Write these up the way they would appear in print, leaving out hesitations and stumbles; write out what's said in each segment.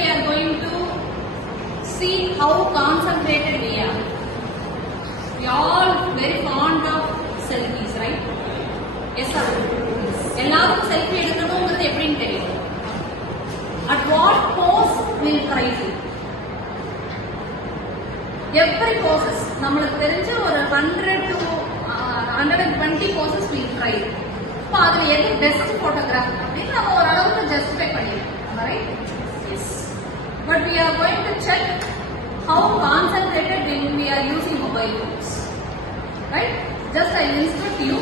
we are going to see how concentrated we are. We are all very fond of selfies, right? Yes sir. எல்லாரும் செல்ஃபி எடுக்கணும்ங்கிறது எப்படின்னு தெரியும். At what pose will try to? Every poses நம்மளுக்கு தெரிஞ்ச ஒரு 100 to 120 poses we try. இப்போ அதுல எது பெஸ்ட் போட்டோகிராஃப் அப்படின்னு நம்ம ஒரு அளவுக்கு ஜஸ்டிஃபை பண்ணிருக்கோம், right? Yes. But we are going to check how concentrated when we are using mobile phones, right? Just I instruct you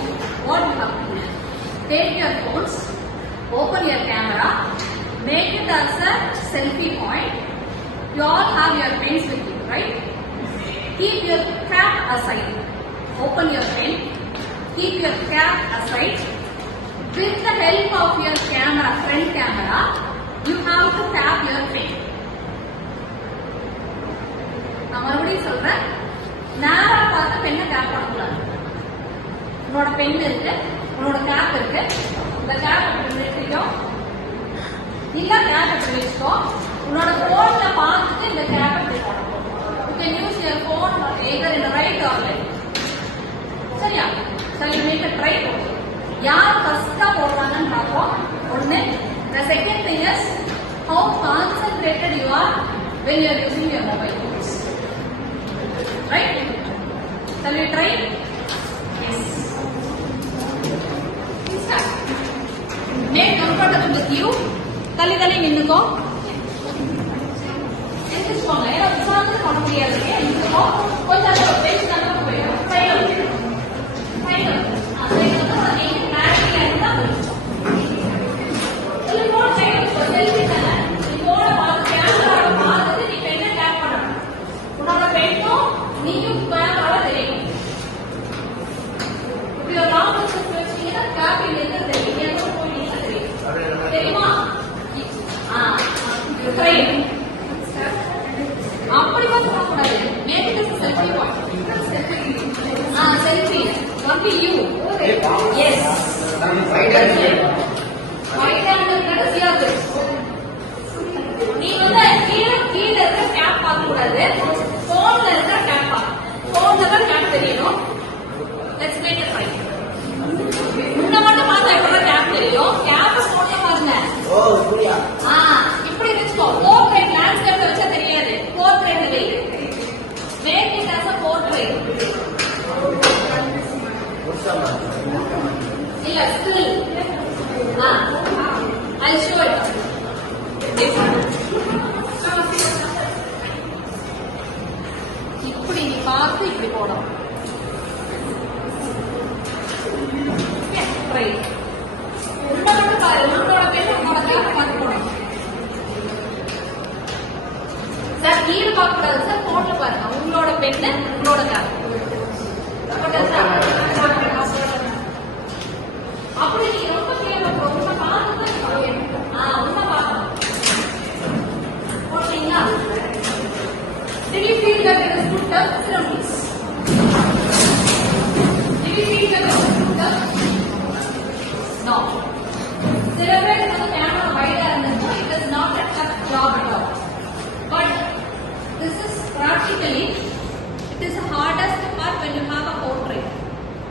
what you have to do. Take your phones, open your camera, make it as a selfie point. You all have your pens with you, right? Keep your cap aside. Open your pen. Keep your cap aside. With the help of your camera, front camera, you have to tap your pen. நான் மறுபடியும் சொல்றேன், நேரா பார்த்து பெண்ணை டேப் பண்ணக்கூடாது. உன்னோட பென் இருக்கு, உன்னோட கேப் இருக்கு, இந்த கேப் இப்படி நிறுத்திக்கோ, இல்ல கேப் இப்படி வச்சுக்கோ. உன்னோட போன்ல பார்த்துட்டு இந்த கேப் இப்படி போடணும். You can use your phone either in the right or left. சரியா? So you make a try. யார் ஃபர்ஸ்டா போடுறாங்கன்னு பார்ப்போம். ஒண்ணு. The second thing is how concentrated you are when you are using your mobile phones. Right? Shall we try? Yes. Start. Make comfortable with you. தள்ளி நின்னுக்கோ. எந்திரிச்சுக்கோங்க. ஏன்னா உட்கார்ந்து பண்ண முடியாது. எந்திரிச்சுக்கோ. கொஞ்சம் அந்த பேச்சு நல்லா போயிடும். கையில அப்படி பார்த்து பார்க்கக்கூடாது. Make it as a selfie point. Selfie. Only you. Yes. Right angle is here. நீ வந்து கீழ இருக்க கேப் பார்க்க கூடாது. போன்ல இருக்க கேப் பாரு. போன்ல தான் கேப் தெரியணும். Let's make it right. முன்ன மட்டும் பார்த்தா எப்ப கேப் தெரியும். கேப் போன்ல பாருங்க. ஓ புரியா? இப்படி வெச்சுக்கோ. போர்ட்ரைட் லேண்ட்ஸ்கேப்ல வச்சா தெரியாது. போர்ட்ரைட் வை. Make it as a portrait. இல்ல still. I'll show it. இப்படி நீ பார்த்து இப்படி போடும். உன்னோட பாரு, உன்னோட பேர் உன்னோட கேப் பார்த்து போடும். சார் கீழே பார்க்க கூடாது சார், போன்ல பாருங்க. உங்களோட பெண்ணு உங்களோட கேப். அப்படி நீங்க ரொம்ப கீழே ரொம்ப பார்த்து உன்ன பார்க்கணும். போட்டீங்களா? Did you feel that it is too tough? Please. Did you feel that it is too tough? No. சில பேருக்கு வந்து கேமரா வைடா இருந்துச்சுன்னா it is not a tough job at all. But this is practically it is the hardest part when you have a portrait.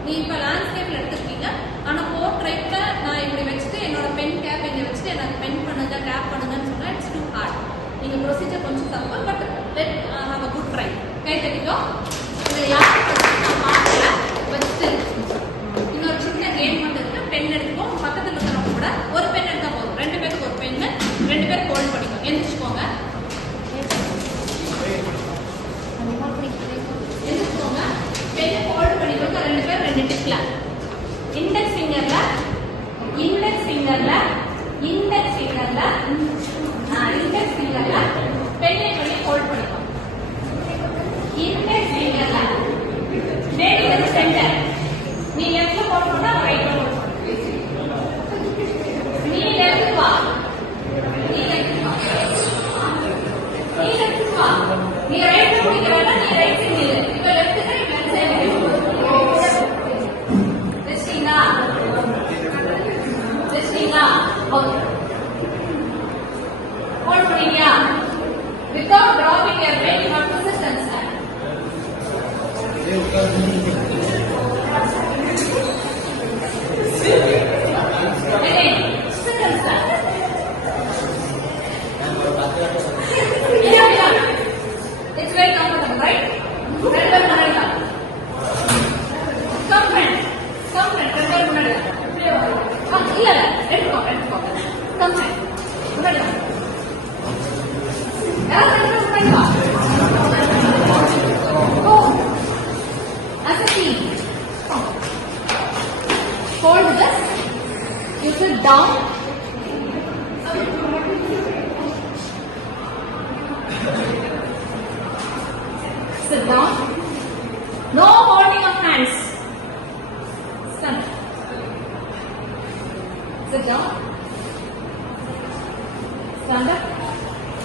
நீ இப்ப லேண்ட்ஸ்கேப்ல எடுத்துக்கிட்டீங்க, ஆனா போர்ட்ரைட்ல நான் இப்படி வச்சுட்டு என்னோட பென் கேப் இங்க வச்சுட்டு எனக்கு பென் பண்ணுங்க கேப் பண்ணுங்கன்னு சொன்னா இட்ஸ் டூ ஹார்ட். நீங்க ப்ரொசீஜர் கொஞ்சம் தப்பு, but let have a good try. கை தட்டிக்கோ. இதுல யாருக்கு நான் பார்க்கல, வச்சுட்டு இன்னொரு சின்ன கேம் மட்டும் இருக்கு. பென் எடுத்துக்கோ. பக்கத்துல இருக்கிறவங்க கூட ஒரு பென் எடுத்தா போதும். 2 பேருக்கு ஒரு பென்னு, 2 பேர் ஹோல்ட் பண்ணிக்கோ. எந்திரிச்சுக்கோங்க. எந்திரிச்சுக்கோங்க. பென் ஹோல்ட் பண்ணிக்கோங்க. 2 பேர் 2 டிப்ல. இண்டெக்ஸ் ஃபிங்கர்ல பென்னை பண்ணி ஹோல்ட் பண்ணிக்கோ. இண்டெக்ஸ் ஃபிங்கர்ல மேக் இட் as சென்டர். நீ லெஃப்ட்ல ஹோல்ட் பண்ணா ரைட்ல ஹோல்ட் பண்ணு. நீ லெஃப்ட் வா. நீ ரைட்ல பிடிக்கறனா நீ ரைட் சைடு நில்லு. இப்ப லெஃப்ட் சைடு லெஃப்ட் சைடு. வெச்சிங்களா? ஓகே. ஹோல்ட் பண்ணியா?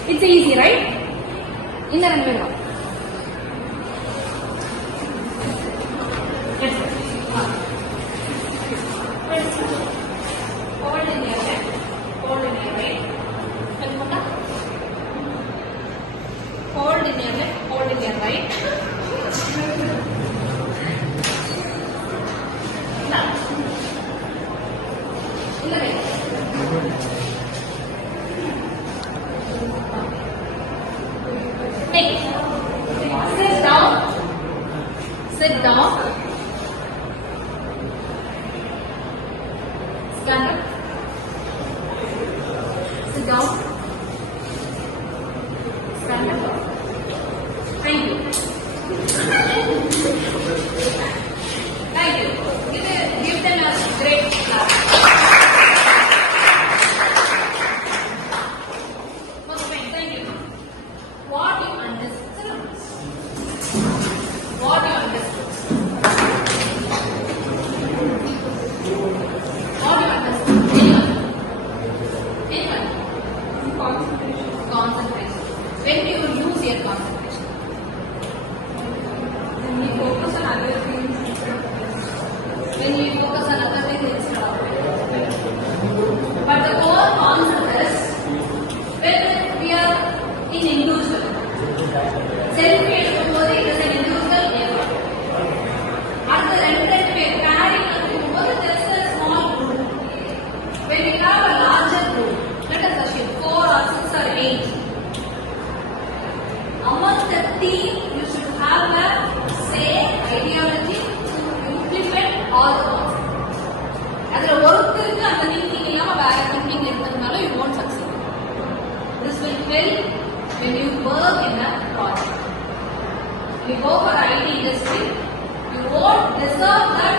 It's easy, right? இந்த ரெண்டு பேரும் hold in your left, hold in your right. Hold in your left, hold in your right. Sit down. Sit down. Stand up. Sit down. Stand up. Thank you. Thank you. Give them a great clap. Okay, fine. Thank you. What you understood? What you understood? What you understood? Anyone? Concentration. Concentration. When do you use your concentration? When you focus on other things instead of this. When you focus on other things instead of this. But the core concept is when we are in individual. Selfie எடுக்கும்போது it is an individual effort. அடுத்த ரெண்டு we are carrying இருக்கும்போது just a small group. When we have a larger group, let us assume 4 or 6 or 8. Among the team, you should have a same ideology to implement all the concepts. அதுல ஒருத்தருக்கு அந்த thinking இல்லாம வேற thinking இருக்கிறதுனால you won't succeed. This will help when you work in a project. You go for IT industry, you won't deserve that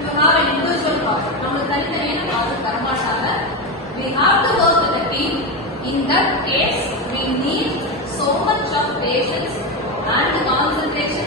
you have an individual project. நமக்கு தனித்தனியான project தரமாட்டாங்க. We have to work with a team. In that case, we need so much of patience and concentration